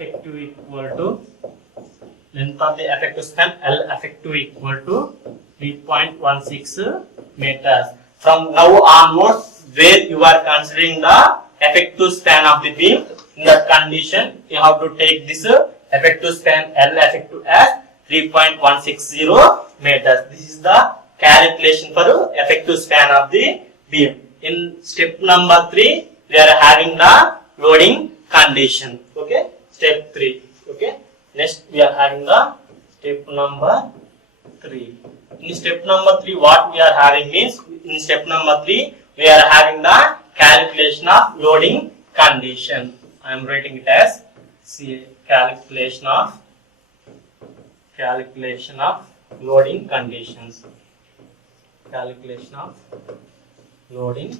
effective equal to length of the effective span L effective equal to 3.16 meters. From now onwards, where you are considering the effective span of the beam, in that condition you have to take this effective span L effective as 3.160 meters. This is the calculation for effective span of the beam. In step number 3, we are having the loading condition. Okay, step 3. Okay, next we are having the step number 3. In step number 3, what we are having means, in step number 3, we are having the calculation of loading condition. I am writing it as calculation of loading conditions. Calculation of loading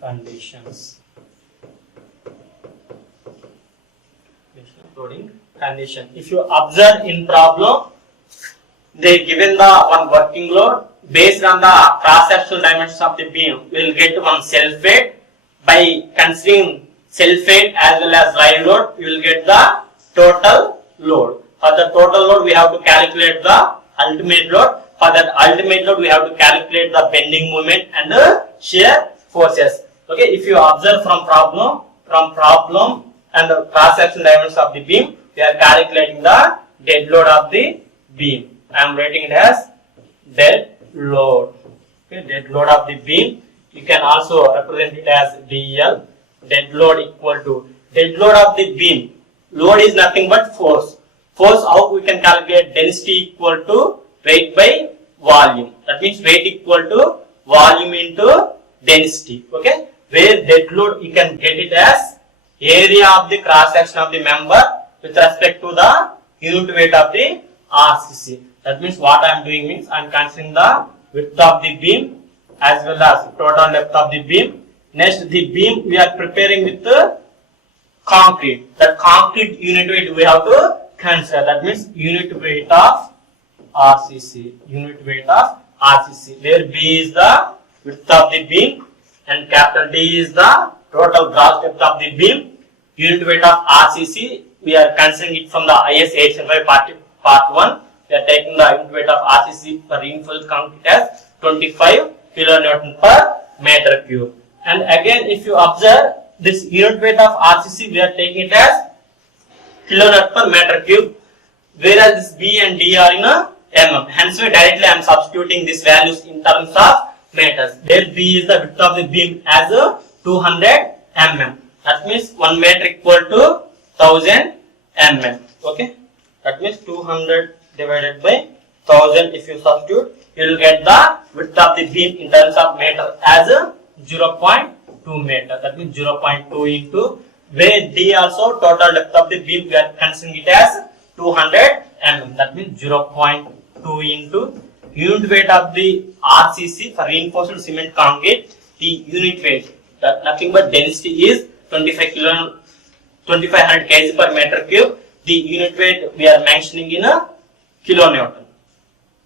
conditions. Loading condition. If you observe in problem, they given the one working load based on the cross-sectional dimensions of the beam. We will get one self-weight. By considering self-weight as well as live load, you will get the total load. For the total load, we have to calculate the ultimate load. For that ultimate load, we have to calculate the bending moment and the shear forces. Okay, if you observe from problem and the cross-sectional dimensions of the beam, we are calculating the dead load of the beam. I am writing it as dead load. Okay, dead load of the beam. You can also represent it as DL. Dead load equal to dead load of the beam. Load is nothing but force. Force, how we can calculate? Density equal to weight by volume. That means weight equal to volume into density. Okay, where dead load you can get it as area of the cross section of the member with respect to the unit weight of the RCC. That means what I am doing means I am considering the width of the beam as well as total depth of the beam. Next, the beam we are preparing with the concrete. That concrete unit weight we have to consider. That means unit weight of RCC. Unit weight of RCC. Where B is the width of the beam and capital D is the total gross depth of the beam. Unit weight of RCC we are considering it from the IS 875 part 1. We are taking the unit weight of RCC for reinforced concrete as 25 kilonewton per meter cube. And again, if you observe this unit weight of RCC, we are taking it as kilonewton per meter cube, whereas this B and D are in a mm. Hence, directly I am substituting these values in terms of meters. Where B is the width of the beam as 200 mm. That means 1 meter equal to 1000 mm. Okay, that means 200 divided by 1000. If you substitute, you will get the width of the beam in terms of meter as 0.2 meter. That means 0.2 into where D also total depth of the beam we are considering it as 200 mm. That means 0.2 into unit weight of the RCC for reinforced cement concrete. The unit weight, that nothing but density is 2500 kg per meter cube. The unit weight we are mentioning in a kilonewton.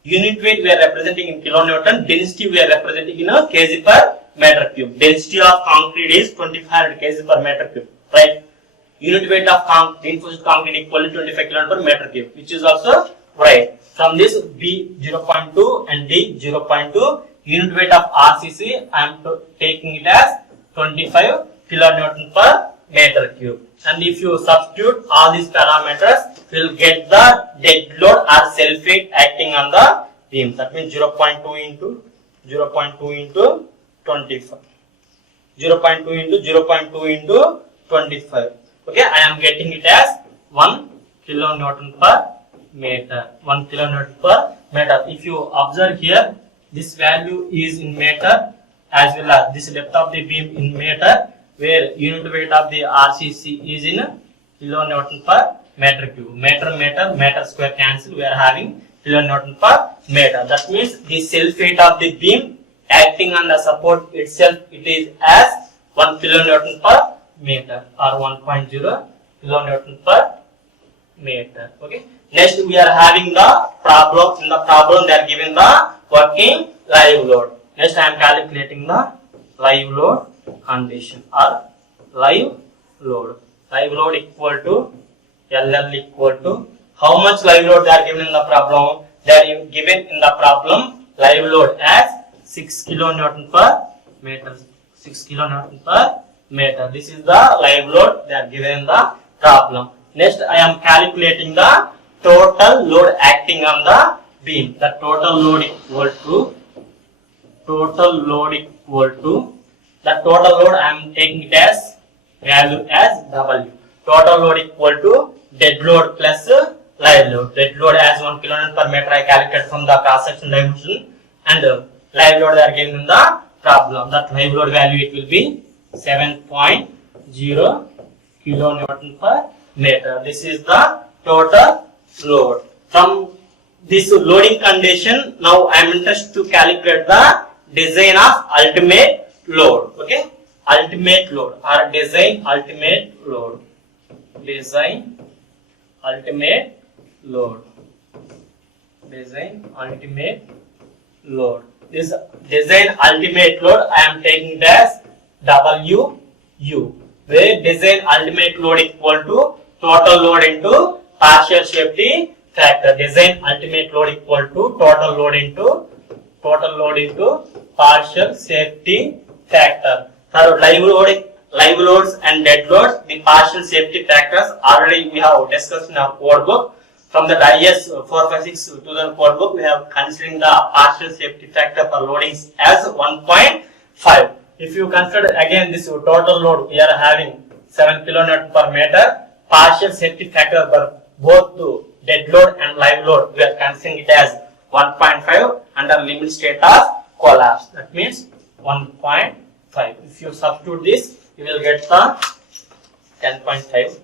Unit weight we are representing in kilonewton. Density we are representing in a kg per meter cube. Density of concrete is 2500 kg per meter cube. Right? Unit weight of reinforced concrete equal to 25 kg per meter cube, which is also right. From this B 0.2 and D 0.2, unit weight of RCC I am taking it as 25 kilonewton per meter cube. And if you substitute all these parameters, you will get the dead load or self weight acting on the beam. That means 0.2 into 25. 0.2 into 0.2 into 25. Okay, I am getting it as 1 kilonewton per meter. 1 kilonewton per meter. If you observe here, this value is in meter as well as this depth of the beam in meter, where unit weight of the RCC is in kilonewton per meter cube. Meter square cancel. We are having kilonewton per meter. That means the self weight of the beam acting on the support itself, it is as 1 kilonewton per meter or 1.0 kilonewton per meter. Okay. Next, we are having the problem. In the problem, they are given the working live load. Next, I am calculating the live load condition or live load. Live load equal to LL equal to how much live load they are given in the problem. They are given in the problem live load as 6 kilonewton per meter. 6 kilonewton per meter. This is the live load they are given in the problem. Next, I am calculating the total load acting on the beam. The total load equal to the total load I am taking it as value as W. Total load equal to dead load plus live load. Dead load as 1 kilonewton per meter I calculated from the cross section dimension, and live load they are given in the problem. That live load value it will be 7.0 kilonewton per meter. This is the total load. From this loading condition, now I am interested to calculate the design of ultimate load. Okay, ultimate load or design ultimate load. Design ultimate load. Design ultimate load. This design ultimate load I am taking it as WU, where design ultimate load equal to total load into partial safety factor. Design ultimate load equal to total load into partial safety factor. So live loads and dead loads, the partial safety factors already we have discussed in our code book. From the IS 456 2000 code book, we have considering the partial safety factor for loadings as 1.5. If you consider again this total load, we are having 7 kilonewton per meter. Partial safety factor for both the dead load and live load, we are considering it as 1.5 under limit state of collapse. That means 1.5. If you substitute this, you will get the 10.5. 7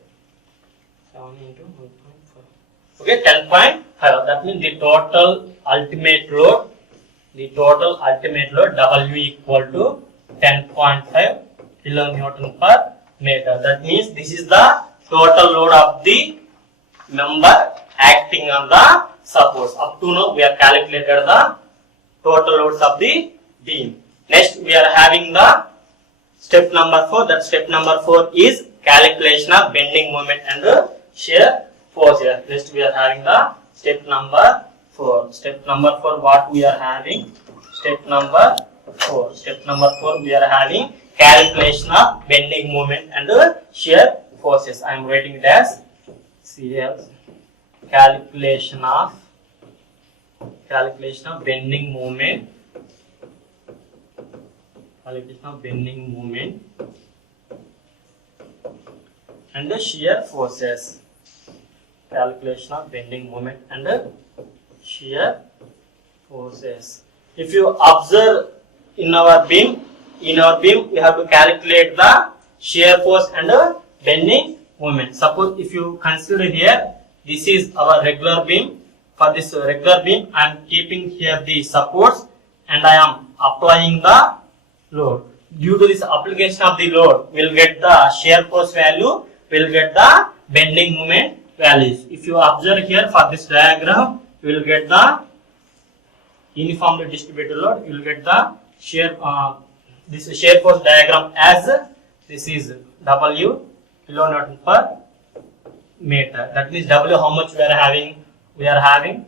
into 1.5. Okay, 10.5. That means the total ultimate load W equal to 10.5 kilonewton per meter. That means this is the total load of the member acting on the supports. Up to now we have calculated the total loads of the beam. Next we are having the step number 4. That step number 4 is calculation of bending moment and shear force. Here next we are having the step number 4. Step number 4 what we are having? Step number 4 we are having calculation of bending moment and shear forces. I am writing it as CL. Calculation of bending moment and the shear forces. Calculation of bending moment and shear forces. If you observe in our beam we have to calculate the shear force and bending moment. Suppose if you consider here, this is our regular beam. For this regular beam, I am keeping here the supports and I am applying the load. Due to this application of the load, we will get the shear force value, we will get the bending moment values. If you observe here for this diagram, you will get the uniformly distributed load. You will get the shear force diagram as this is W kilonewton per meter. That means W how much we are having? We are having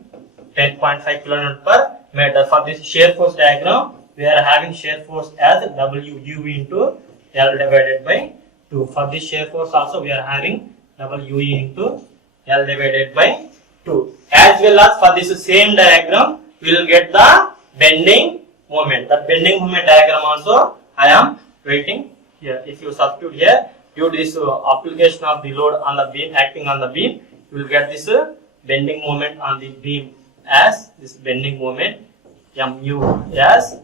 10.5 kilonewton per meter. For this shear force diagram, we are having shear force as WU into L divided by 2. For this shear force also we are having WE into L divided by 2. As well as for this same diagram, we will get the bending moment. The bending moment diagram also I am writing here. If you substitute here, due to this application of the load on the beam, acting on the beam, you will get this bending moment on the beam as this bending moment MU as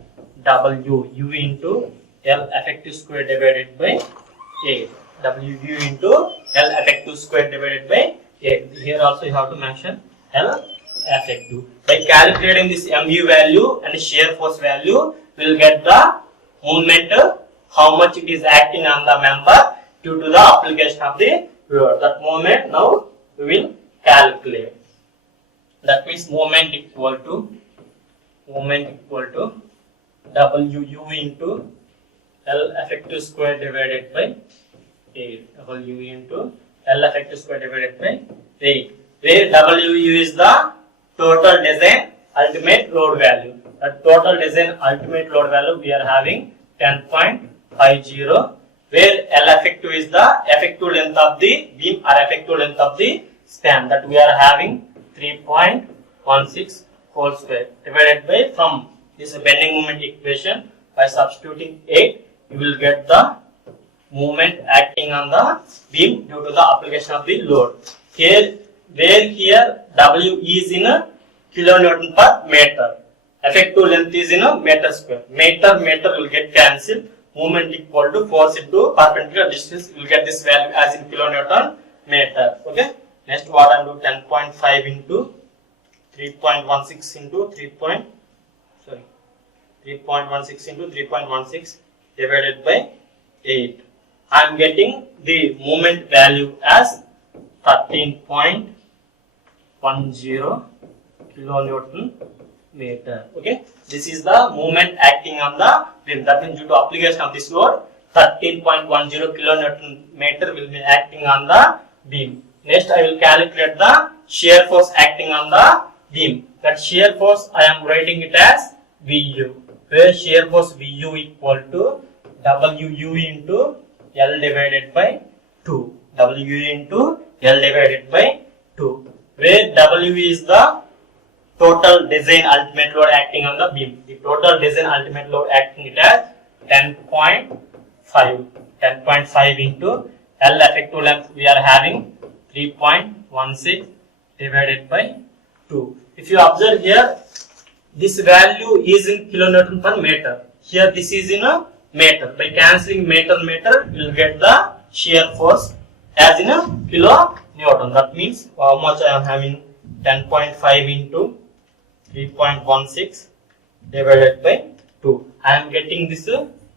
WU into L effective square divided by 8. WU into L effective square divided by 8. Here also you have to mention L effective. By calculating this MU value and shear force value, we will get the moment, how much it is acting on the member due to the application of the load. That moment now we will calculate. That means moment equal to WU into L effective square divided by 8. WU into L effective square divided by 8, where WU is the total design ultimate load value. The total design ultimate load value we are having 10.50, where L effective is the effective length of the beam or effective length of the span, that we are having 3.16 whole square divided by, from this bending moment equation, by substituting 8, you will get the moment acting on the beam due to the application of the load. Here W is in a kilonewton per meter. Effective length is in a meter square. Meter will get cancelled. Moment equal to force into perpendicular distance. You will get this value as in kilonewton meter. Okay. Next, what I am doing, 10.5 into 3.16 into 3.16 divided by 8. I am getting the moment value as 13.10 kilonewton meter. Okay, this is the moment acting on the beam. That means due to application of this load, 13.10 kilonewton meter will be acting on the beam. Next, I will calculate the shear force acting on the beam. That shear force I am writing it as VU, where shear force VU equal to WU into L divided by 2. WU into L divided by 2, where W is the total design ultimate load acting on the beam. The total design ultimate load acting it as 10.5 into L effective length we are having 3.16 divided by 2. If you observe here, this value is in kilonewton per meter. Here this is in a meter. By cancelling meter, you will get the shear force as in a kilonewton. That means how much I am having, 10.5 into 3.16 divided by 2. I am getting this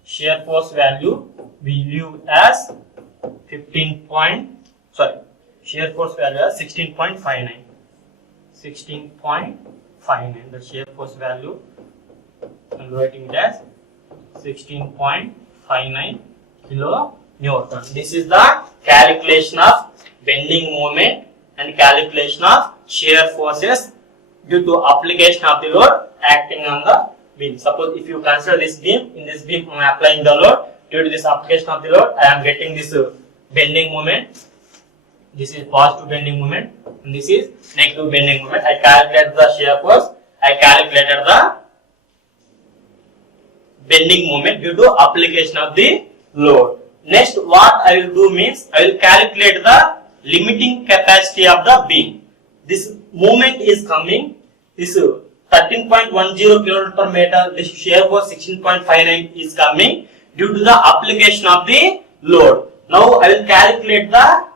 shear force value VU as shear force value as 16.59. 16.59. The shear force value I am writing it as 16.59 kilonewton. This is the calculation of bending moment and calculation of shear forces due to application of the load acting on the beam. Suppose if you consider this beam, in this beam I am applying the load. Due to this application of the load, I am getting this bending moment. This is positive bending moment and this is negative bending moment. I calculated the shear force. I calculated the bending moment due to application of the load. Next, what I will do means, I will calculate the limiting capacity of the beam. This moment is coming, this 13.10 kN per meter, this shear force 16.59 is coming due to the application of the load. Now I will calculate the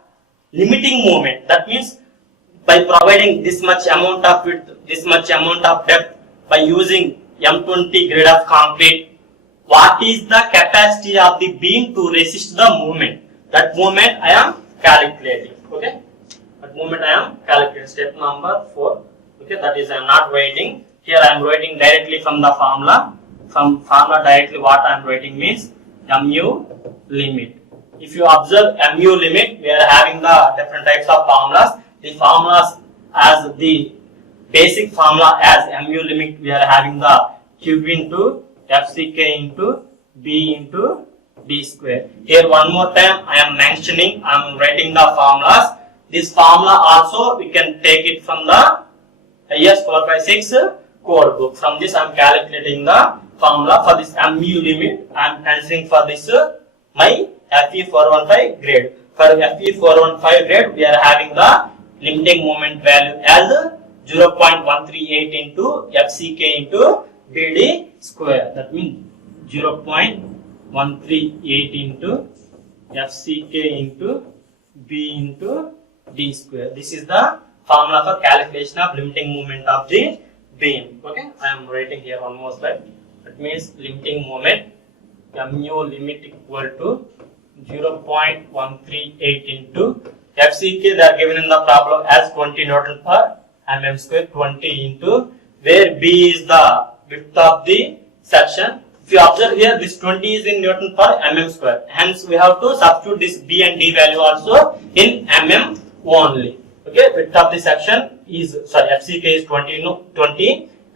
limiting moment. That means by providing this much amount of width, this much amount of depth, by using M20 grade of concrete, what is the capacity of the beam to resist the movement? That moment I am calculating. Okay, that moment I am calculating. Step number 4. Okay, that is I am not writing. Here I am writing directly from the formula. From formula directly what I am writing means MU limit. If you observe MU limit, we are having the different types of formulas. The formulas as the basic formula as MU limit, we are having the Q into FCK into B into D square. Here one more time I am mentioning, I am writing the formulas. This formula also we can take it from the IS 456 code book. From this I am calculating the formula for this MU limit. I am considering for this my FE 415 grade. For FE 415 grade, we are having the limiting moment value as 0.138 into FCK into BD square. That means 0.138 into FCK into B into D square. This is the formula for calculation of limiting moment of the beam. Okay, I am writing here one more slide. That means limiting moment MU limit equal to 0.138 into FCK, they are given in the problem as 20 Newton per mm square, 20 into, where B is the width of the section, If you observe here, this 20 is in Newton per mm square. Hence, we have to substitute this B and D value also in mm only. Okay, width of the section is, sorry, FCK is 20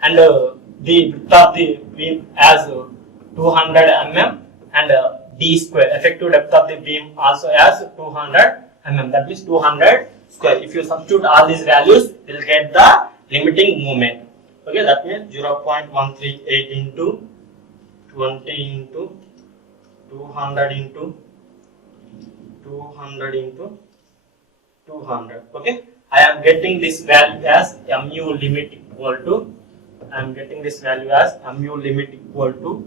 and the width of the beam as 200 mm and D square, effective depth of the beam also as 200 mm, that means 200 square. If you substitute all these values, you will get the limiting moment. Okay, that means 0.138 into 20 into 200 into 200 into 200. Okay, I am getting this value as mu limit equal to, I am getting this value as mu limit equal to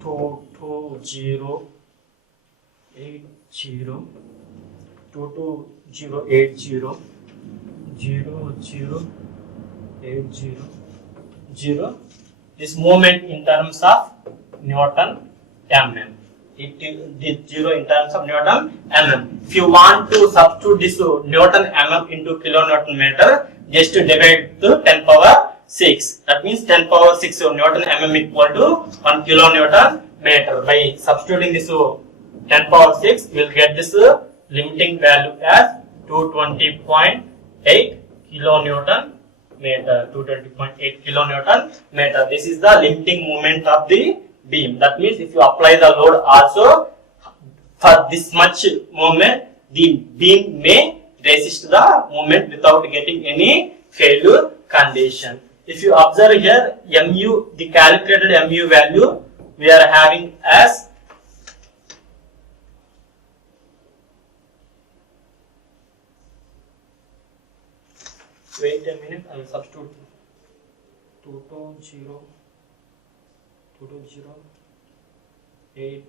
22080 0. This moment in terms of Newton mm. This 0 in terms of Newton mm. If you want to substitute this Newton mm into kilonewton meter, just to divide to 10 power 6. That means 10 power 6 Newton mm equal to 1 kilonewton meter. By substituting this 10 power 6, we will get this limiting value as 220.8 kilonewton meter. 220.8 kilonewton meter. This is the limiting moment of the beam. That means if you apply the load also for this much moment, the beam may resist the moment without getting any failure condition. If you observe here, mu, the calculated mu value we are having as wait a minute, I will substitute 220.8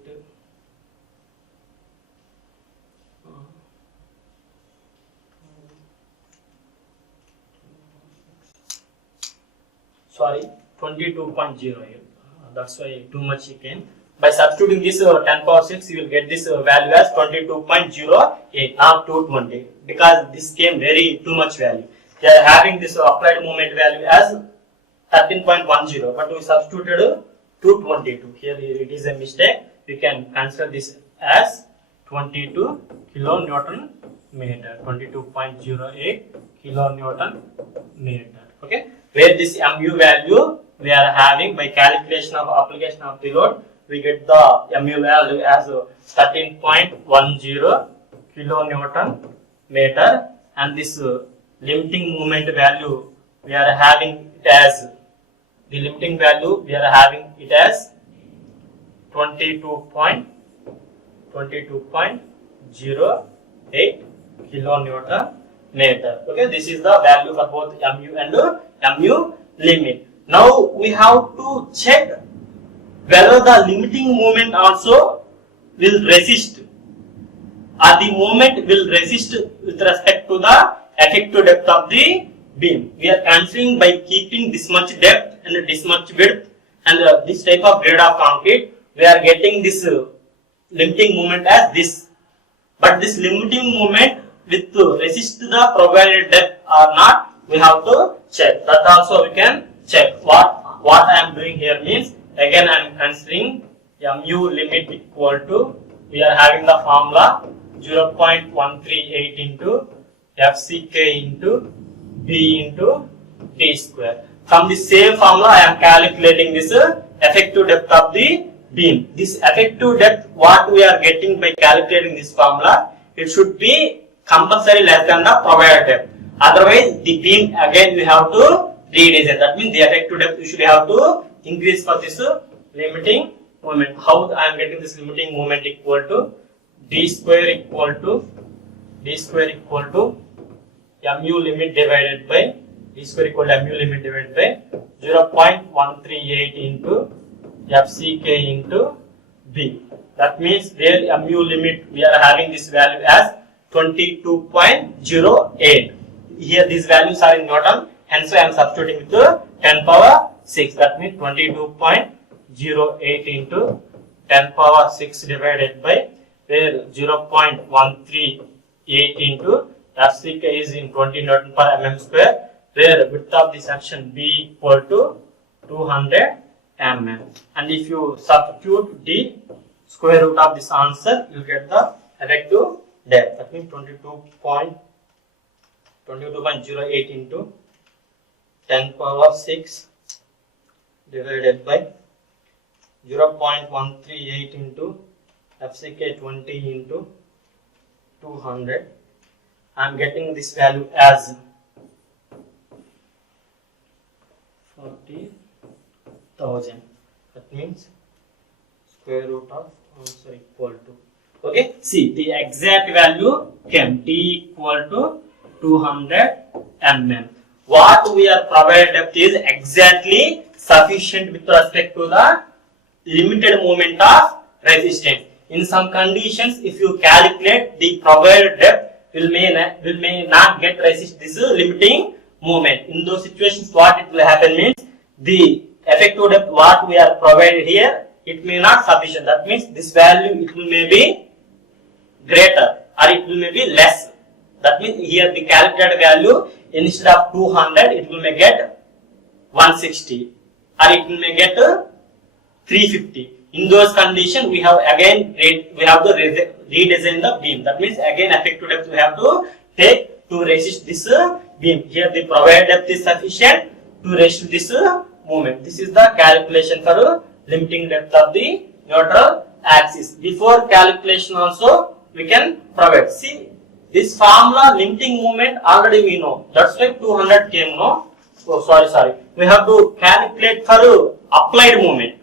sorry, 22.0 here. That's why too much it came. By substituting this 10 power 6, you will get this value as 22.08, not 220, because this came very too much value. They are having this applied moment value as 13.10, but we substituted 222. Here it is a mistake. We can consider this as 22 kilonewton meter, 22.08 kilonewton meter. Okay, where this mu value we are having by calculation of application of the load, we get the mu value as 13.10 kilonewton meter, and this limiting moment value we are having it as 22.08 kilonewton meter. Okay, this is the value for both mu and mu limit. Now we have to check whether the limiting moment also will resist, or the moment will resist with respect to the effective depth of the beam. We are considering by keeping this much depth and this much width and this type of grade of concrete, we are getting this limiting moment as this. But this limiting moment with resist the provided depth or not, we have to check. That also we can check. What I am doing here means, again I am considering mu limit equal to, we are having the formula 0.138 into FCK into B into D square. From the same formula, I am calculating this effective depth of the beam. This effective depth, what we are getting by calculating this formula, it should be compulsory less than the provided depth. Otherwise, the beam again we have to redesign. That means the effective depth we should have to increase for this limiting moment. How I am getting this limiting moment equal to D square equal to mu limit divided by D square equal to mu limit divided by 0.138 into FCK into B. That means where mu limit we are having this value as 22.08. Here these values are in Newton, hence I am substituting with 10 power 6. That means 22.08 into 10 power 6 divided by where 0.138 into FCK is in 20 Newton per mm square, where width of the section B equal to 200 mm. And if you substitute the square root of this answer, you get the effective depth. That means 22.08 into 10 power 6 divided by 0.138 into FCK 20 into 200. I am getting this value as 40,000. That means square root of also equal to. Okay, see the exact value came T equal to 200 mm. What we are provided depth is exactly sufficient with respect to the limited moment of resistance. In some conditions, if you calculate the provided depth, will may not get resist this limiting moment. In those situations, what it will happen means the effective depth what we are provided here, it may not sufficient. That means this value it will may be greater or it will may be less. That means here the calculated value instead of 200 it will may get 160 or it will may get 350. In those conditions we have again redesign the beam. That means again effective depth we have to take to resist this beam. Here the provided depth is sufficient to resist this movement. This is the calculation for limiting depth of the neutral axis. Before calculation also we can provide. See this formula limiting movement already we know. That's why 200 came no. Oh sorry. We have to calculate for applied movement.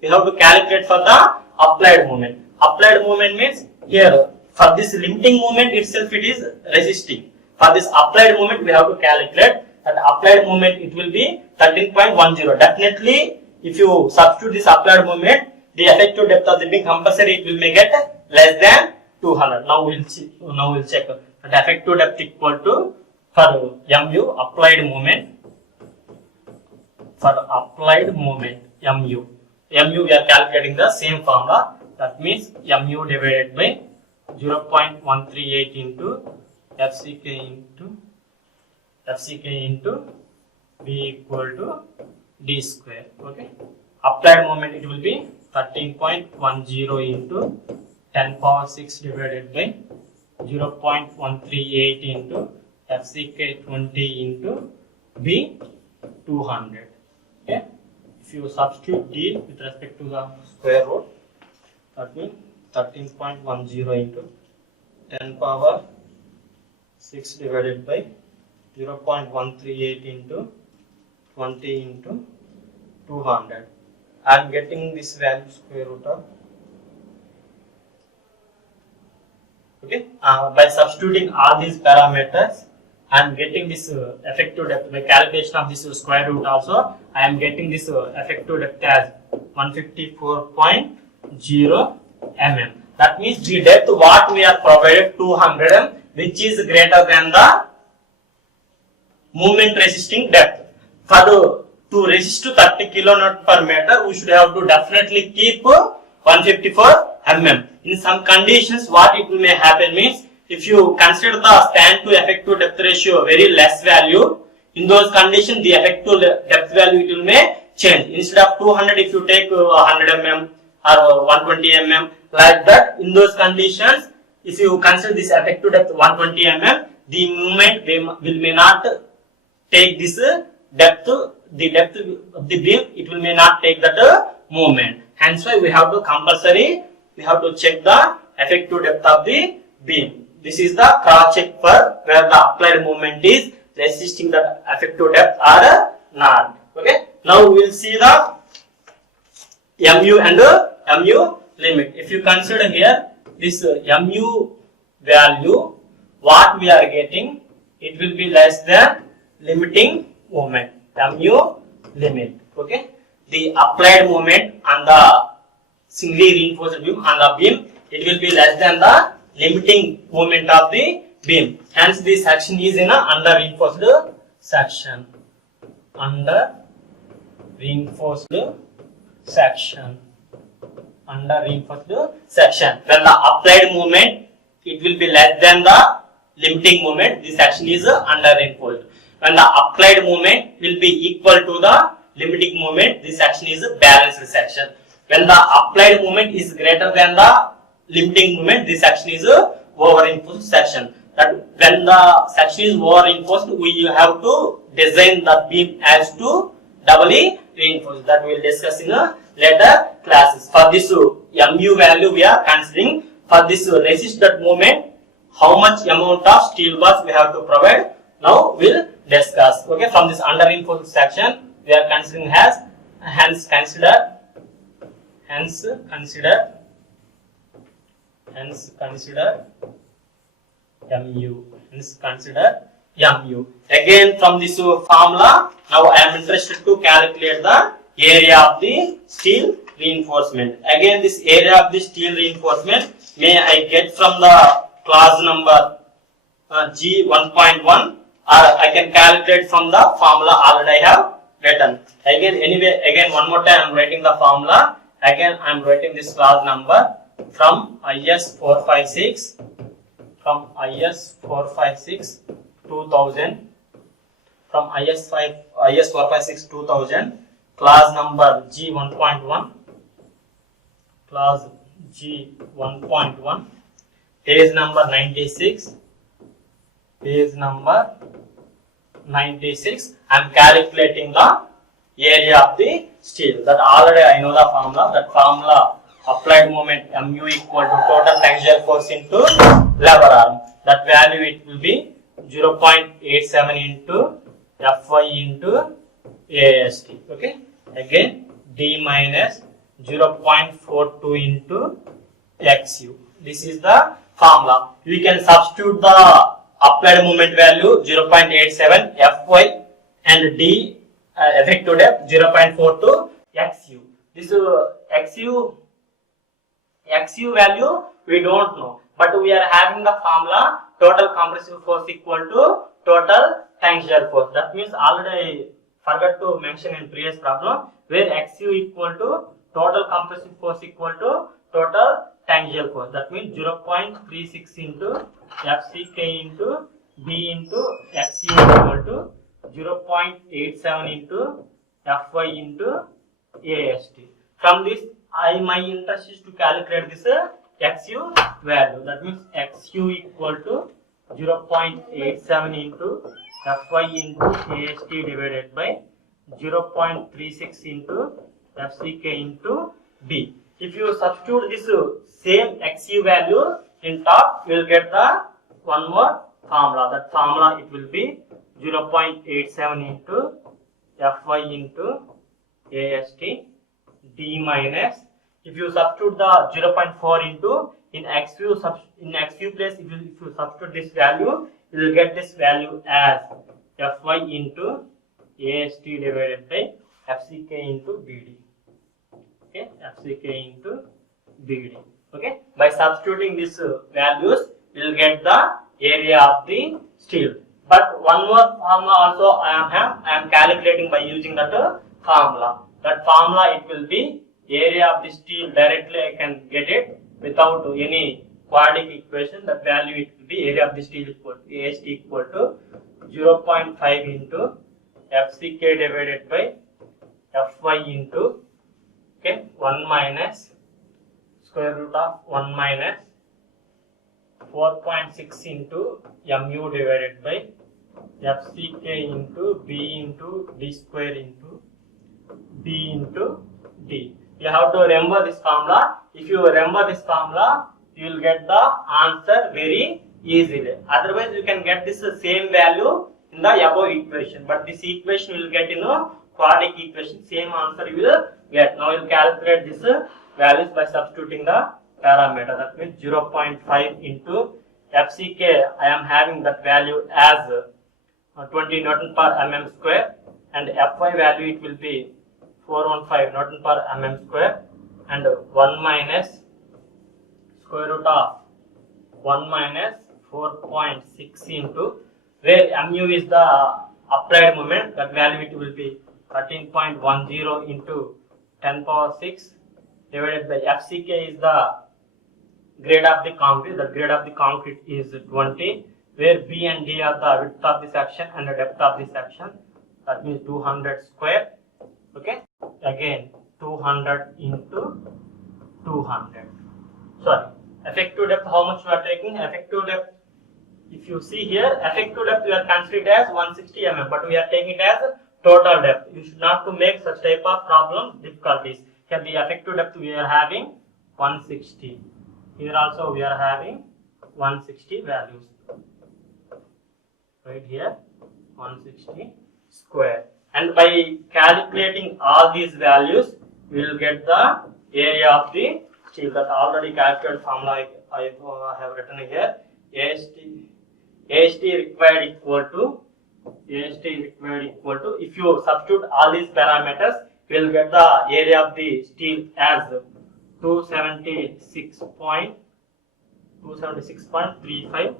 We have to calculate for the applied movement. Applied movement means here for this limiting movement itself it is resisting. For this applied movement we have to calculate that applied movement it will be 13.10. Definitely if you substitute this applied movement the effective depth of the beam compulsory it will may get less than 200. Now we'll check the effective depth equal to for mu applied movement. For applied movement mu we are calculating the same formula. That means mu divided by 0.138 into FCK into B equal to D square. Okay. Applied moment it will be 13.10 into 10 power 6 divided by 0.138 into FCK 20 into B 200. Okay. If you substitute D with respect to the square root, that means 13.10 into 10 power 6 divided by 0.138 into 20 into 200. I am getting this value square root of. Okay, by substituting all these parameters, I am getting this effective depth by calculation of this square root also. I am getting this effective depth as 154.0 mm. That means the depth what we are provided 200 mm, which is greater than the movement resisting depth. To resist to 30 kN per meter, we should have to definitely keep 154 mm. In some conditions, what it may happen means, if you consider the stand to effective depth ratio very less value, in those conditions the effective depth value it will may change. Instead of 200, if you take 100 mm or 120 mm, like that, in those conditions, if you consider this effective depth 120 mm, the movement will may not take this depth, the depth of the beam, it will may not take that movement. Hence why we have to check the effective depth of the beam. This is the cross check for where the applied movement is resisting the effective depth or not. Okay. Now we will see the mu and mu limit. If you consider here this mu value, what we are getting, it will be less than limiting moment. Mu limit. Okay. The applied moment on the singly reinforced beam on the beam, it will be less than the limiting moment of the beam. Hence, this section is in a under reinforced section. Under reinforced section. Under reinforced section. When the applied moment, it will be less than the limiting moment. This section is under reinforced. When the applied moment will be equal to the limiting moment, this section is a balanced section. When the applied moment is greater than the limiting moment, this section is a over-enforced section. That when the section is over-enforced, we have to design the beam as to doubly reinforced. That we will discuss in a later classes. For this mu value we are considering. For this resisted moment, how much amount of steel bars we have to provide, now we'll discuss. Okay, from this under reinforced section we are considering as hence consider mu. Again, from this formula, now I am interested to calculate the area of the steel reinforcement. Again, this area of the steel reinforcement may I get from the clause number G 1.1, or I can calculate from the formula already I have written. Again, one more time I am writing the formula. Again, I am writing this clause number from IS 456 2000, from IS 456 2000, clause number G 1.1, clause G 1.1, page number 96, I am calculating the area of the steel. That already I know the formula. That formula, applied moment mu equal to total axial force into lever arm. That value it will be 0.87 into Fy into AST. Okay. Again, D minus 0.42 into XU. This is the formula. We can substitute the applied moment value 0.87 Fy and D effective depth 0.42 XU. This XU value we don't know, but we are having the formula total compressive force equal to total tangential force. That means already I forgot to mention in previous problem where XU equal to total compressive force equal to total tangential force. That means 0.36 into FCK into B into XU equal to 0.87 into Fy into AST. From this, my interest is to calculate this XU value. That means XU equal to 0.87 into Fy into AST divided by 0.36 into FCK into B. If you substitute this same XU value in top, you will get the one more formula. That formula it will be 0.87 into Fy into AST D minus, if you substitute the 0.4 into in XU place, if you substitute this value, you will get this value as Fy into AST divided by FCK into BD. Okay, FCK into BD. Okay, by substituting these values, we will get the area of the steel. But one more formula also I am calculating by using that formula. That formula it will be area of the steel directly I can get it without any quadratic equation. That value it will be area of the steel equal to AST equal to 0.5 into FCK divided by Fy into 1 minus square root of 1 minus 4.6 into mu divided by FCK into B into D square into B into D. You have to remember this formula. If you remember this formula, you will get the answer very easily. Otherwise, you can get this same value in the above equation. But this equation you will get in a quadratic equation. Same answer you will get. Now you will calculate this values by substituting the parameter. That means 0.5 into FCK. I am having that value as 20 Newton per mm square, and Fy value it will be 415 Newton per mm square, and 1 minus square root of 1 minus 4.6 into, where mu is the applied moment, that value it will be 13.10 into 10 power 6 divided by FCK is the grade of the concrete. The grade of the concrete is 20, where B and D are the width of the section and the depth of the section. That means 200 square Okay, again 200 into 200. Sorry, effective depth, how much we are taking? Effective depth, if you see here, effective depth we are considered as 160 mm, but we are taking it as total depth. You should not to make such type of problem difficulties. Here the effective depth we are having 160. Here also we are having 160 values. Right here 160 square. And by calculating all these values, we will get the area of the steel. That already calculated formula I have written here. AST required equal to if you substitute all these parameters, we will get the area of the steel as 276.35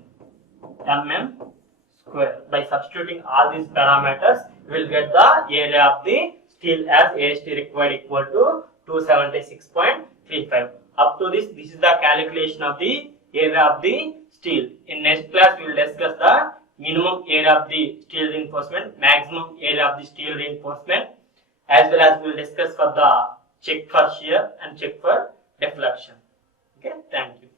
mm square. By substituting all these parameters, we will get the area of the steel as AST required equal to 276.35. Up to this is the calculation of the area of the steel. In next class, we will discuss the minimum area of the steel reinforcement, maximum area of the steel reinforcement, as well as we will discuss for the check for shear and check for deflection. Okay, thank you.